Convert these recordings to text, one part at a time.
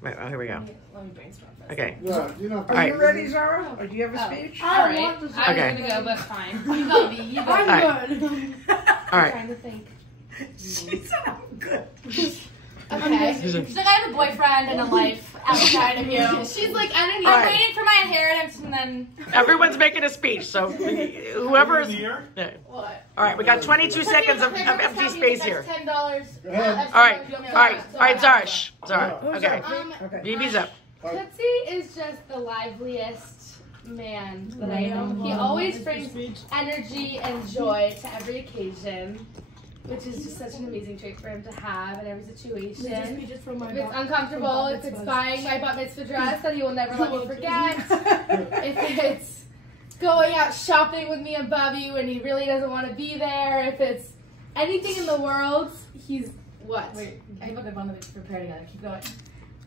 Right, oh, here we go. Let me brainstorm first. Okay. Yeah, you know, Are you ready, Zara? Or do you have a speech? All right. I'm gonna go, but fine. You go, B. You go. I'm good. All right. Trying to think. She said I'm good. Okay. She's like, I have a boyfriend and a life outside of you. She's like, I'm waiting for my inheritance, and then Everyone's making a speech, so whoever's. Yeah. what? All right, we got 22 seconds of empty space here. $10. All right, Zara. Shh, Zara. Okay. BB's up. Tootsie is just the liveliest man that I know. He always brings energy and joy to every occasion, which is just such an amazing trait for him to have in every situation. If it's uncomfortable, if it's buying my bat mitzvah dress that he will never let me forget, if it's going out shopping with me and Bobby when he really doesn't want to be there, if it's anything in the world, he's what? Wait, I look at one of it prepared again. Keep going.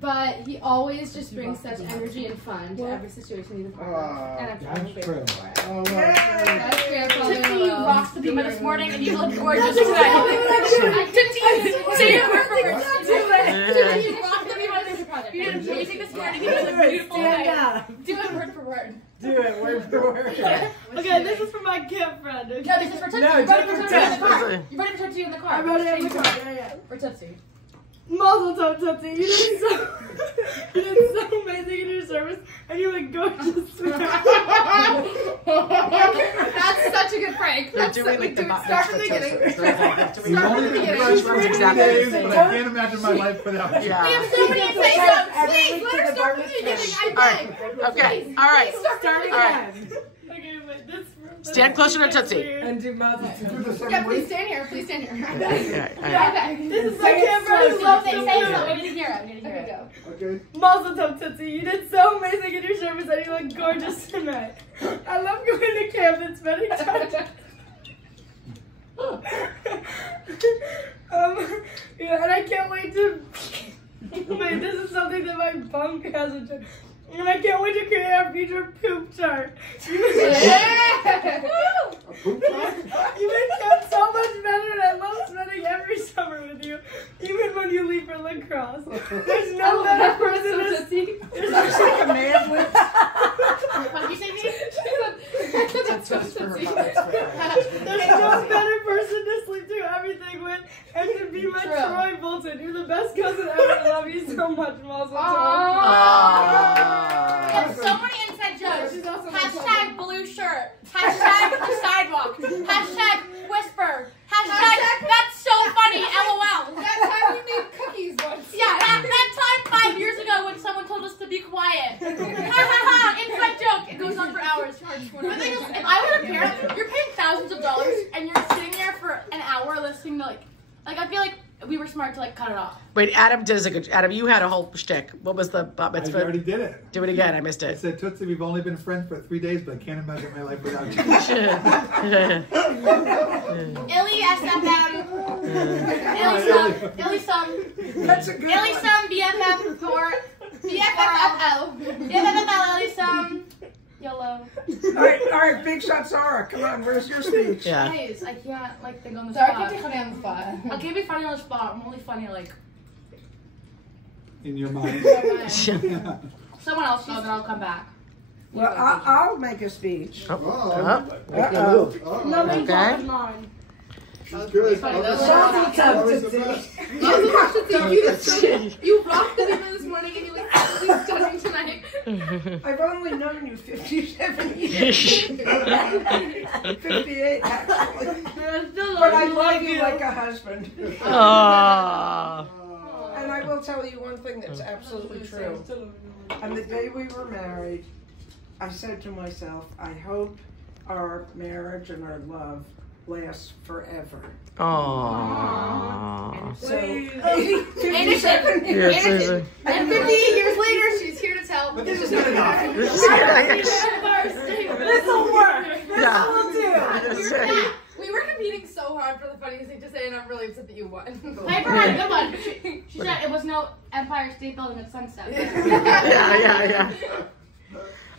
But he always just brings such energy and fun to every situation he's a part of. And I'm totally grateful for it. That's Grandfather. Tootsie, you rocked the beamer this morning and you look gorgeous tonight. Tootsie, say it word for word. Do it. Tootsie, you rocked the beamer this project. You did amazing this morning. You did a beautiful night. Do it word for word. Do it word for word. Okay, this is for my camp friend. Okay? No, this is for Tootsie. You're ready for Tootsie in the car. You're ready for Tootsie in the car. I'm ready in the car. Yeah. For Tootsie. Mazel tov, Tootsie. You did so amazing in your service, and you look gorgeous. That's such a good prank. They're doing like the Start from the beginning. We've only been friends for 3 days, but I can't imagine my life without you. Yeah. We have so many things. Please, let her start from the beginning. I beg. Okay. All right. Start again. Okay, but this. Stand closer to Tootsie. And do Mazel Tov. Yeah, please stand here. Please stand here. Yeah. This is my camp friend. Say it. I need to hear it. I need to hear it. Okay. Mazel tov, Tootsie. You did so amazing in your service, and you look gorgeous tonight. I love going to camp and spending time. Yeah, and I can't wait to. Wait, this is something that my bunk hasn't done. And I can't wait to create our future poop chart. Yeah! A poop chart? You make camp so much better, and I love spending every summer with you, even when you leave for lacrosse. There's no better person to see. Looks like a man with. What did you say, me? That's for her. There's no better person to sleep through everything with, and to be my True. Troy Bolton. You're the best cousin ever. I love you so much, Mazel tov. We have so many inside jokes. Hashtag blue shirt. Hashtag the sidewalk. Hashtag whisper. Hashtag that's so funny. LOL. That time we made cookies once. Yeah, that time 5 years ago when someone told us to be quiet. Ha ha ha. Inside joke. It goes on for hours. The thing is, if I was a parent, you're paying thousands of dollars and you're sitting there for an hour listening to like I feel like we were smart to like cut it off. Wait, Adam did a good. Adam, you had a whole shtick. What was the bat I mitzvah? already did it. Do it again. I missed I it. said, Tootsie, we've only been friends for 3 days, but I can't imagine my life without you. Illy SFM. Illy some. That's a good Illy one. some BFF report. BFFL. BFFL Illy some. YOLO. All right, big shot, Zara. Come on, where's your speech? Yeah. Guys, I can't like think on the Sorry, spot. I can't be funny on the spot. I can't be funny on the spot. I'm only funny like In your mind. someone else knows, and I'll come back. Well, I'll make a speech. Oh. Uh-oh. Oh. Nothing Okay. okay. Mine. She's good. Mazel tov, Always the Tootsie. best. You rocked the dinner this morning, and you look absolutely stunning tonight. I've only known you 57 years. 58, actually. But I love you like a husband. Aww. And I will tell you one thing that's absolutely true. On the day we were married, I said to myself, I hope our marriage and our love lasts forever. Aww. So, 57 years. Yes, Susan. And 58 years later, she's here to tell. But this is good enough. This is good. This'll work. Yeah. This'll do. That's right. We were competing so hard for the funniest thing to say, and I'm really upset that you won. Piper had a good one. She said it was no Empire State Building at sunset. Yeah.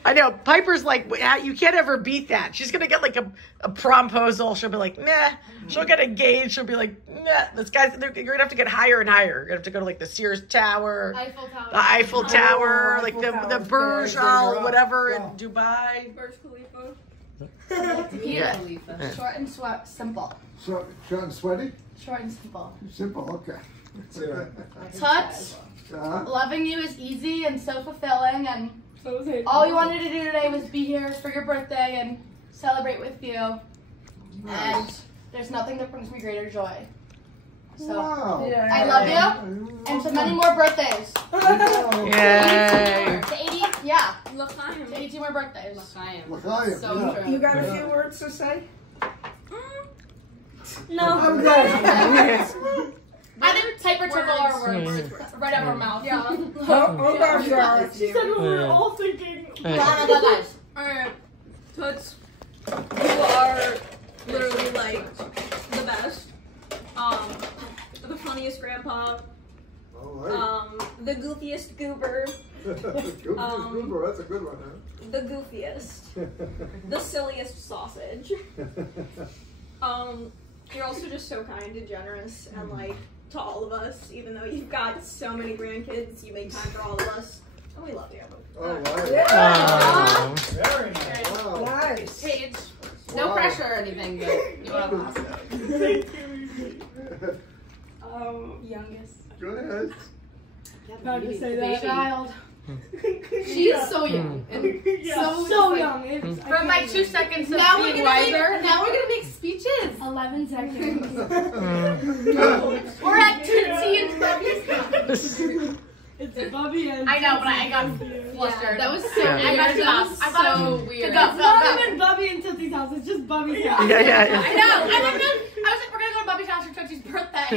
I know. Piper's like, you can't ever beat that. She's going to get like a promposal. She'll be like, nah. She'll get engaged. She'll be like, nah. This guy's, you're going to have to get higher and higher. You're going to have to go to like the Sears Tower. Eiffel Tower. The Eiffel Tower. Oh, like Eiffel the Tower's Burj very Al good. whatever in Yeah. Dubai. Burj Khalifa. Yeah. Short and simple. Short and sweaty? Short and simple. Simple, okay. Toots, Uh, loving you is easy and so fulfilling, and So is it. all we wanted to do today was be here for your birthday and celebrate with you. And there's nothing that brings me greater joy. So wow. Yeah. I love you, and to many more birthdays. Yay. To 80, yeah, L'chaim. to 80 more birthdays. L'chaim, So yeah. true. You got a few words to say? No. I'm good. I think Piper took all our words right out of our mouth. Yeah. Oh gosh, Yara. She said what we were all thinking. Guys. Alright. Toots, you are literally like the best. The funniest grandpa. All right. The goofiest goober. Goober, that's a good one, huh? The goofiest. The silliest sausage. You're also just so kind and generous and like to all of us, even though you've got so many grandkids, you make time for all of us. And we love you. All right. Oh. Very nice. Wow. Nice. Paige, no Wow. pressure or anything, but you want to Youngest. Go ahead. Proud to say Baby that. child. She's so young. And Yeah, so so young. young. It's, From my 2 seconds of Now being we're gonna wiser. make, now we're gonna make speeches. 11 seconds. We're at Tootsie and Bubby's house. It's Bubby and I know, but I got Tootsie. flustered. That was so Yeah. weird. I got That was I thought so it was weird. Go, It's go, not go. even Bubby and Tootsie's house. It's just Bubby's house. Yeah, yeah, I yeah. know. I was like, we're gonna go to Bubby's house for Tootsie's birthday. I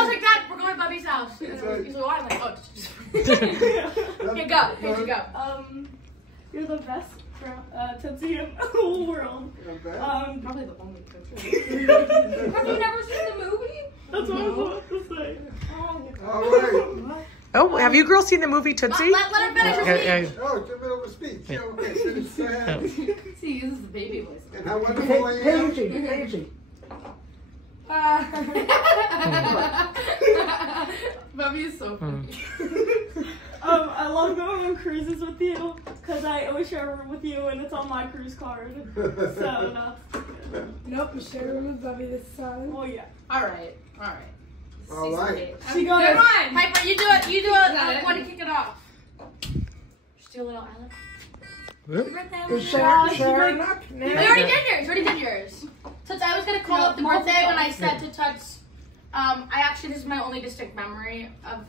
was like, Dad, we're going to Bubby's house. And he's like, why? I'm like, oh, okay, go. Here you go. You're the best Tootsie in the whole world. Probably the only Tootsie. Have you never seen the movie? That's what I was about to say. All right. Oh, have you girls seen the movie Tootsie? Let her finish her speech. Yeah. Oh, give me over speech. Yeah, okay. Finish that. He uses the baby voice. And how wonderful I am. Paigey. Bubby is so funny. I love going on cruises with you because I always share a room with you and it's on my cruise card. So that's good. Nope, I'm sharing with Bubby this time. Oh yeah. All right. All right. She got Good it. one. Piper, you do it. You do it. Got I it. want to kick it off. Just do a little Alex. Is Sharon up We now? already did yours. Toots, I was gonna call up the birthday when I said to Toots, this is my only distinct memory of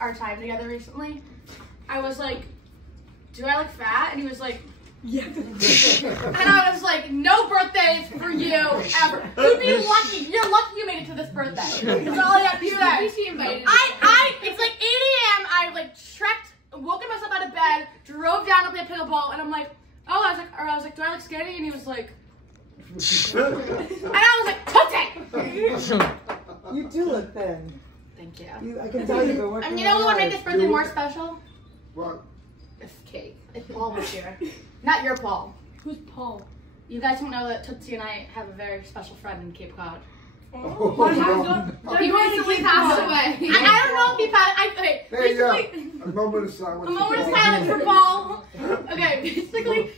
our time together recently. I was like, do I look fat? And he was like, Yeah. and I was like, no birthdays for you ever. You'd be lucky. You're lucky you made it to this birthday. That's all I have to say. She invited. It's like 8 a.m. I like woken myself out of bed, drove down to play pickleball, and I'm like, I was like, do I look skinny? And he was like, and I was like, Tootsie! You do look thin. Thank you. I can tell you've been working. And you know what would make this birthday You- more special? What? This cake. If Paul was here. Not your Paul. Who's Paul? You guys don't know that Tootsie and I have a very special friend in Cape Cod. Oh, He recently passed away. I don't know if he passed. Okay, There you go. basically, A moment of silence. a moment of silence for Paul. Okay, basically,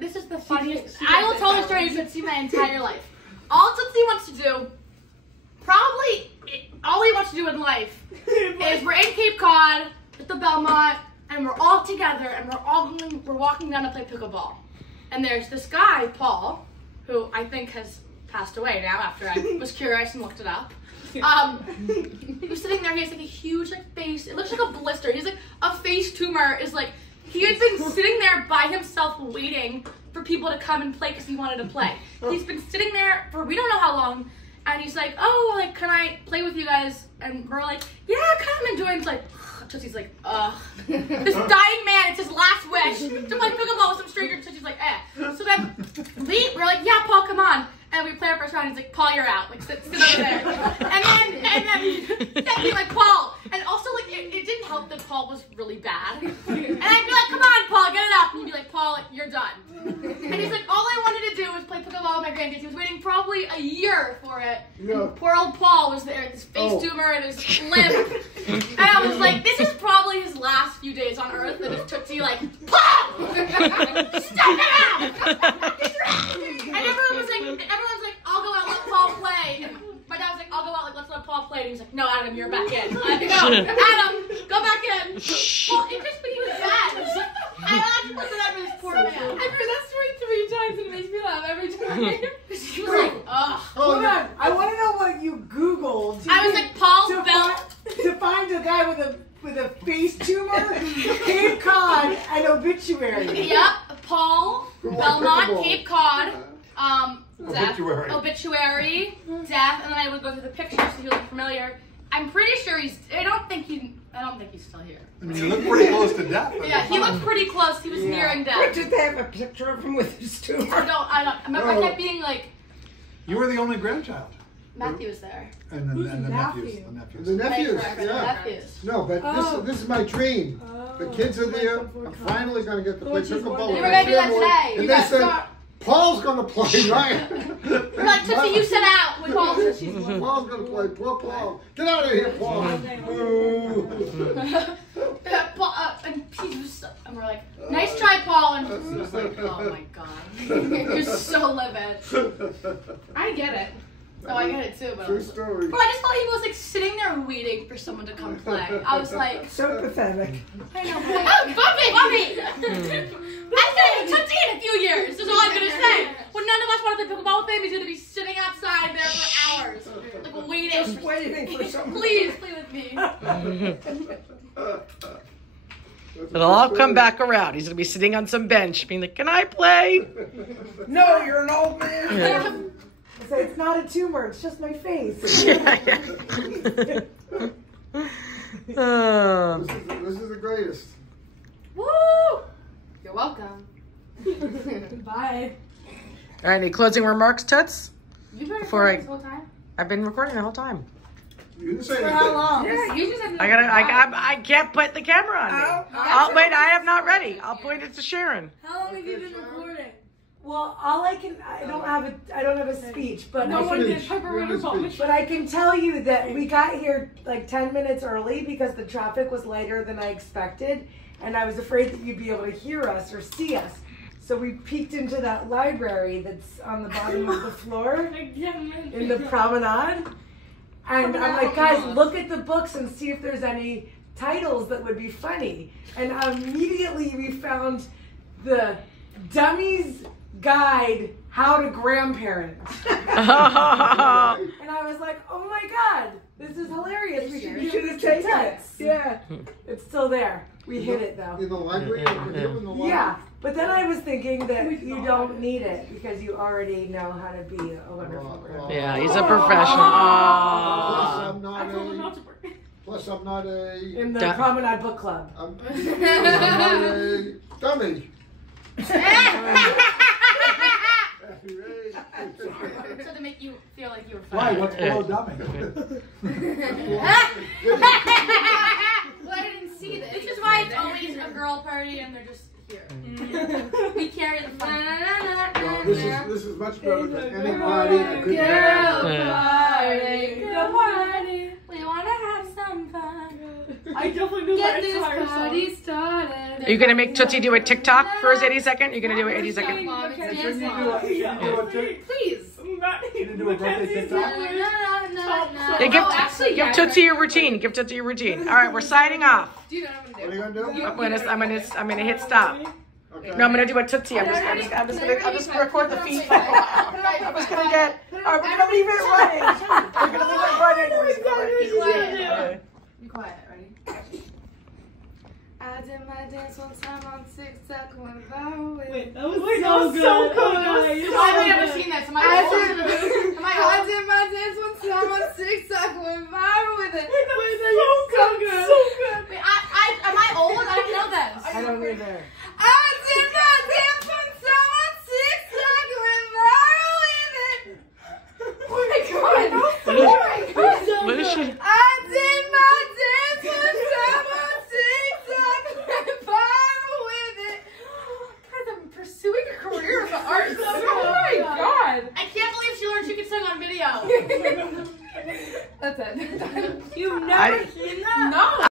this is the funniest. I will tell the story of Tootsie my entire life. All Tootsie wants to do, all he wants to do in life, is we're in Cape Cod at the Belmont, and we're all together, and we're walking down to play pickleball. And there's this guy, Paul, who I think has passed away now after I was curious and looked it up. He was sitting there, he has like a huge face, it looks like a blister. He's like, a face tumor is like, he had been sitting there by himself waiting for people to come and play because he wanted to play. He's been sitting there for we don't know how long, and he's like, can I play with you guys? And we're like, yeah, come and join. He's like, Tootsie's like, this dying man, it's his last wish to play pickleball with some stranger. Tootie's like, So then we're like, yeah, Paul, come on. And we play our first round. He's like, Paul, you're out. Like, sit over there. And then he's like, Paul. And also, like, it didn't hope that Paul was really bad. And I'd be like, come on, Paul, get it up. And he'd be like, Paul, you're done. And he's like, all I wanted to do was play pickleball with my grandkids. He was waiting probably a year for it. Yeah. Poor old Paul was there with his face tumor and his limp. And I was like, this is probably his last few days on earth. And his Tootsie like, Paul! Step it out! And everyone's like, I'll go out, let Paul play. And my dad was like, I'll go out, like, let's let Paul play. And he was like, no, Adam, you're back in. I go, Adam, go back in. Well, it just when he was bad. I actually looked at this poor man. I've heard that story 3 times and it makes me laugh every time. She was like, ugh. Hold on. I want to know what you Googled. I was like, Paul to find a guy with a face tumor, Cape Cod, and obituary. Yep, Paul, Belmont, Cape Cod, death, obituary, death, and then I would go through the pictures so he looked familiar. I'm pretty sure I don't think he's still here. I mean, you look pretty close to death. Yeah, he looked pretty close. He was nearing death. But did they have a picture of him with his tumor? I remember I kept being like. You were the only grandchild. Matthew was there. And the nephews. The nephews, Right, yeah. the nephews. No, but this is my dream. The kids are there. I'm finally going to get to play pickleball. We were going to do that today. And they said, Paul's going to play, right? We're like, Tootsie, you sit out. We called Tootsie. Paul's going to play. Poor Paul. Get out of here, Paul. And we're like, nice try, Paul. And Tootsie was like, oh my god. You're so livid. I get it. Oh, I get it too, but True story. Bro, I just thought he was like sitting there waiting for someone to come play. I was like, So pathetic. I know. Bobby! I said Tootsie in a few years. Is all I'm gonna say. When none of us want to play pickleball with him, he's gonna be sitting outside there for hours, like waiting. Just waiting for someone. Please play with me. It'll all come back around. He's gonna be sitting on some bench, being like, "Can I play?" No, you're an old man. Yeah. So it's not a tumor, it's just my face. Yeah. This is the greatest. Woo! You're welcome. Bye. All right, any closing remarks, Toots? You've been Before recording this whole time? I've been recording the whole time. You didn't say For anything. how long? Yeah, you just had to I can't put the camera on me. Wait, I am not ready. I'll point it to Sharon. How long have you been recording? Well, I don't have a speech, but No I one can, did. Piper ran a vomit. but I can tell you that we got here like 10 minutes early because the traffic was lighter than I expected, and I was afraid that you'd be able to hear us or see us. So we peeked into that library that's on the bottom of the floor in the promenade. And I'm like, guys, look at the books and see if there's any titles that would be funny. And immediately we found the Dummy's Guide How to Grandparent. And I was like, oh my God, this is hilarious. We should have taken it. Yeah, it's still there. We hid it though. In the library? Yeah, but then I was thinking that you don't need it because you already know how to be a wonderful grandparent. Yeah, he's a professional. Plus I'm not a In the Promenade Book Club. I'm not a dummy. So to make you feel like you were Why? funny. What's below dummy? Well, I didn't see this. This is why it's always a girl party and they're just here. We carry the fun. No, this is much better than any party I could Girl have. party, girl party. We wanna have some fun. I definitely knew Get that this entire party song. started. Are you gonna make Tootsie do a TikTok for his 82nd? You're gonna do an 82nd? Please. You didn't do a birthday TikTok? Hey, give Tootsie your routine. Give Tootsie your routine. All right, we're signing off. Do you know what What are you gonna do? I'm gonna hit stop. Okay. No, I'm gonna do a Tootsie. I'm just gonna record the feed. I'm just gonna get. All right, we're gonna leave it running. We're gonna leave it running. Be quiet. Be quiet. Ready? I did my dance one time on TikTok when Wait, that was so good. I've never seen this. I did my dance one time on TikTok went viral with it. Wait, that was so good.